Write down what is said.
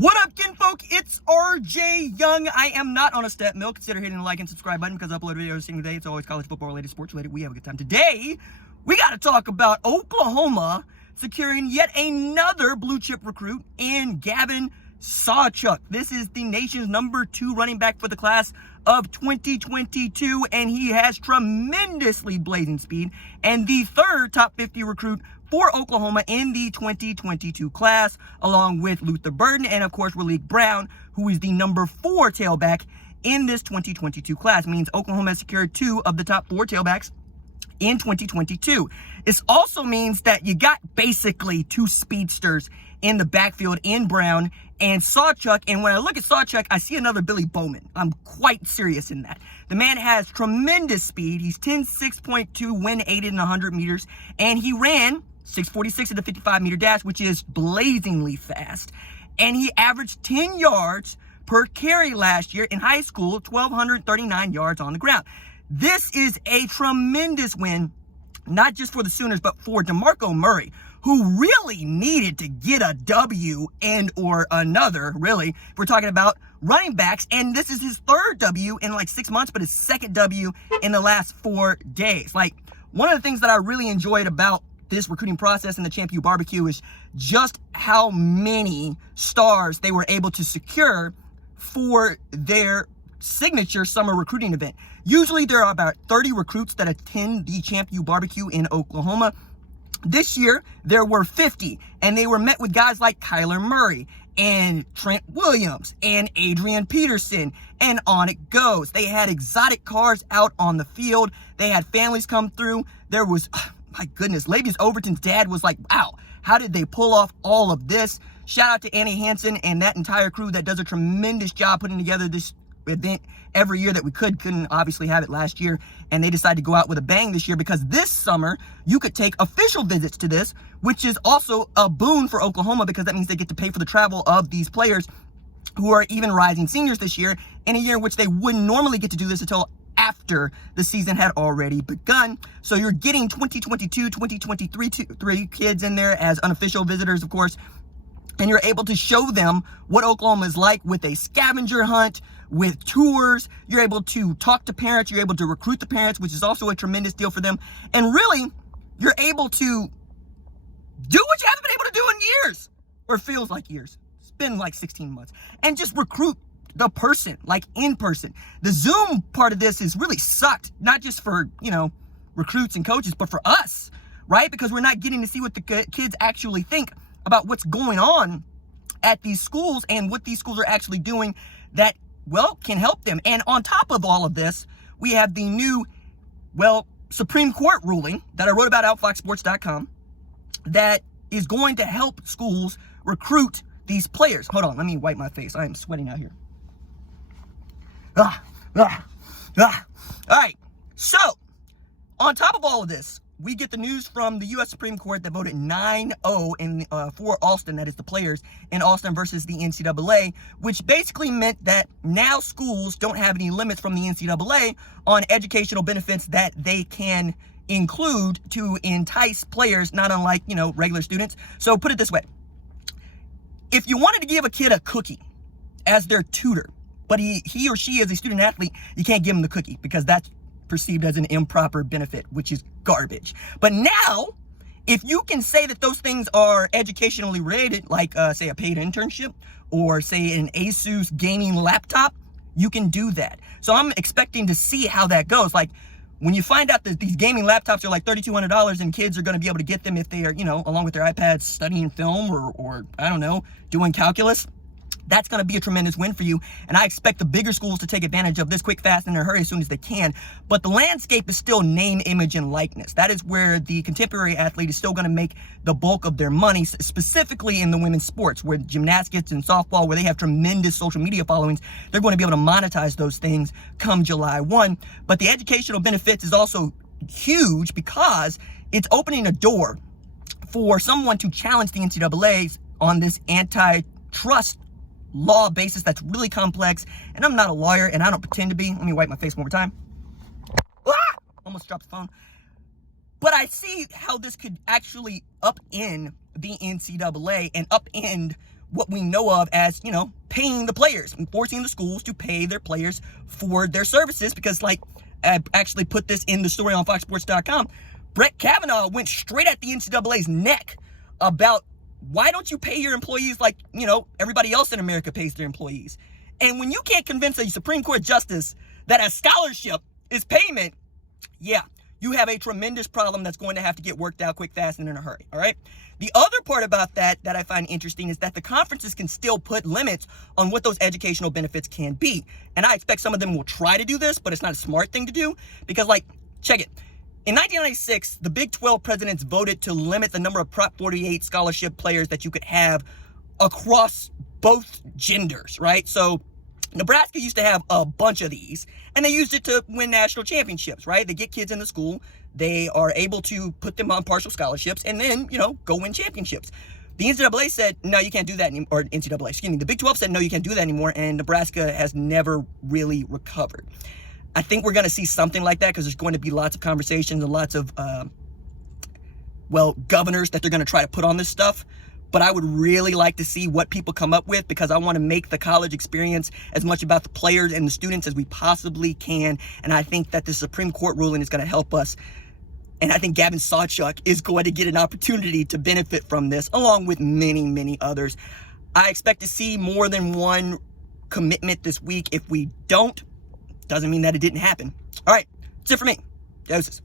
What up, kinfolk? It's RJ Young. I am not on a step mill. Consider hitting the like and subscribe button because I upload videos every single day. It's always college football related, sports related. We have a good time. Today, we got to talk about Oklahoma securing yet another blue chip recruit in Gavin Sawchuck. This is the nation's #2 running back for the class of 2022, and he has tremendously blazing speed and the third top 50 recruit for Oklahoma in the 2022 class, along with Luther Burden and, of course, Raleek Brown, who is the #4 tailback in this 2022 class. Means Oklahoma has secured 2 of the top 4 tailbacks in 2022. This also means that you got basically 2 speedsters in the backfield in Brown and Sawchuck. And when I look at Sawchuck, I see another Billy Bowman. I'm quite serious in that. The man has tremendous speed. He's 10.6.2 when aided in 100 meters, and he ran 6:46 at the 55-meter dash, which is blazingly fast. And he averaged 10 yards per carry last year in high school, 1,239 yards on the ground. This is a tremendous win, not just for the Sooners, but for Demarco Murray, who really needed to get a W and or another, really. We're talking about running backs, and this is his 3rd W in like 6 months, but his 2nd W in the last 4 days. Like, one of the things that I really enjoyed about this recruiting process in the Champ U Barbecue is just how many stars they were able to secure for their signature summer recruiting event. Usually there are about 30 recruits that attend the Champ U Barbecue in Oklahoma. This year, there were 50, and they were met with guys like Kyler Murray and Trent Williams and Adrian Peterson, and on it goes. They had exotic cars out on the field. They had families come through. There was, my goodness, Labius Overton's dad was like, wow, how did they pull off all of this? Shout out to Annie Hansen and that entire crew that does a tremendous job putting together this event every year that we couldn't obviously have it last year, and they decided to go out with a bang this year because this summer you could take official visits to this, which is also a boon for Oklahoma because that means they get to pay for the travel of these players who are even rising seniors this year, in a year in which they wouldn't normally get to do this until after the season had already begun. So you're getting 2022, 2023 kids in there as unofficial visitors, of course, and you're able to show them what Oklahoma is like with a scavenger hunt, with tours. You're able to talk to parents. You're able to recruit the parents, which is also a tremendous deal for them. And really, you're able to do what you haven't been able to do in years, or feels like years. It's been like 16 months. And just recruit the person, like in person. The Zoom part of this has really sucked, not just for, recruits and coaches, but for us, right? Because we're not getting to see what the kids actually think about what's going on at these schools and what these schools are actually doing that, well, can help them. And on top of all of this, we have the new, Supreme Court ruling that I wrote about at foxsports.com that is going to help schools recruit these players. Hold on, let me wipe my face. I am sweating out here. All right, so on top of all of this, we get the news from the U.S. Supreme Court that voted 9-0 for Alston, that is the players, in Alston versus the NCAA, which basically meant that now schools don't have any limits from the NCAA on educational benefits that they can include to entice players, not unlike, regular students. So put it this way. If you wanted to give a kid a cookie as their tutor, but he or she is a student athlete, you can't give them the cookie because that's perceived as an improper benefit, which is garbage. But now, if you can say that those things are educationally related, like say a paid internship or say an Asus gaming laptop, you can do that. So I'm expecting to see how that goes. Like when you find out that these gaming laptops are like $3,200 and kids are going to be able to get them if they are, along with their iPads studying film or I don't know, doing calculus, that's going to be a tremendous win for you. And I expect the bigger schools to take advantage of this quick, fast, and in a hurry as soon as they can. But the landscape is still name, image, and likeness. That is where the contemporary athlete is still going to make the bulk of their money, specifically in the women's sports, where gymnastics and softball, where they have tremendous social media followings, they're going to be able to monetize those things come July 1. But the educational benefits is also huge because it's opening a door for someone to challenge the NCAA on this antitrust law basis that's really complex. And I'm not a lawyer, and I don't pretend to be. Let me wipe my face one more time. Almost dropped the phone. But I see how this could actually upend the NCAA and upend what we know of as, paying the players and forcing the schools to pay their players for their services. Because, like, I actually put this in the story on foxsports.com. Brett Kavanagh went straight at the NCAA's neck about, why don't you pay your employees like, everybody else in America pays their employees? And when you can't convince a Supreme Court justice that a scholarship is payment, yeah, you have a tremendous problem that's going to have to get worked out quick, fast, and in a hurry, all right? The other part about that I find interesting is that the conferences can still put limits on what those educational benefits can be. And I expect some of them will try to do this, but it's not a smart thing to do because, like, check it. In 1996, the Big 12 presidents voted to limit the number of Prop 48 scholarship players that you could have across both genders, right? So Nebraska used to have a bunch of these, and they used it to win national championships, right? They get kids in the school, they are able to put them on partial scholarships, and then, go win championships. The NCAA said, no, you can't do that anymore, or the Big 12 said, no, you can't do that anymore, and Nebraska has never really recovered. I think we're going to see something like that because there's going to be lots of conversations and lots of, governors that they're going to try to put on this stuff. But I would really like to see what people come up with because I want to make the college experience as much about the players and the students as we possibly can. And I think that the Supreme Court ruling is going to help us. And I think Gavin Sawchuck is going to get an opportunity to benefit from this, along with many, many others. I expect to see more than one commitment this week. If we don't, doesn't mean that it didn't happen. All right, that's it for me. Doses.